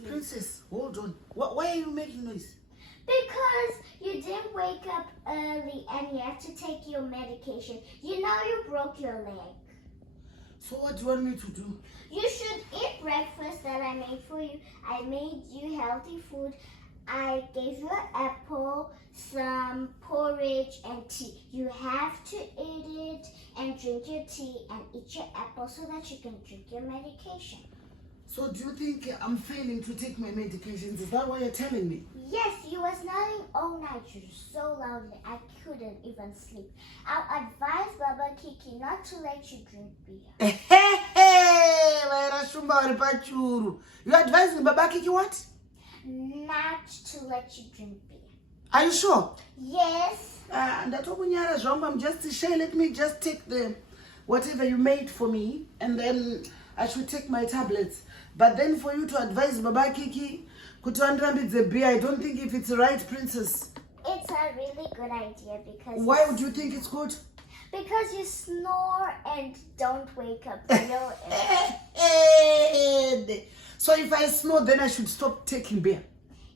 sleep. Princess, hold on. Why are you making noise? Because you didn't wake up early and you have to take your medication. You know you broke your leg. So what do you want me to do? You should eat breakfast that I made for you. I made you healthy food. I gave you an apple, some porridge, and tea. You have to eat it and drink your tea and eat your apple so that you can drink your medication. So do you think I'm failing to take my medications? Is that what you're telling me? Yes, you was snoring all night. You were so loudly, I couldn't even sleep. I'll advise Baba Kiki not to let you drink beer. You advising Baba Kiki what? Not to let you drink beer. Are you sure? Yes. Let me just take the whatever you made for me, and then I should take my tablets. But then for you to advise Baba Kiki, the beer, I don't think if it's right, Princess. It's a really good idea because... Why would you think it's good? Because you snore and don't wake up real early. So if I snore, then I should stop taking beer.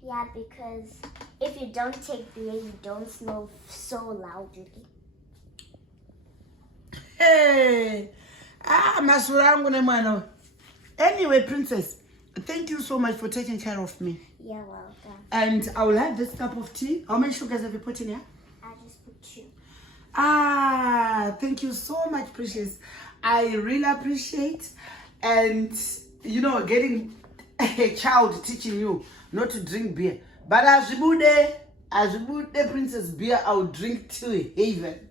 Yeah, because if you don't take beer, you don't snore so loudly. Hey, anyway, Princess, thank you so much for taking care of me. You're welcome. And I will have this cup of tea. How many sugars have you put in here? I just put 2. Thank you so much, Precious. I really appreciate, and you know, getting a child teaching you not to drink beer. But as you Princess beer, I'll drink till heaven.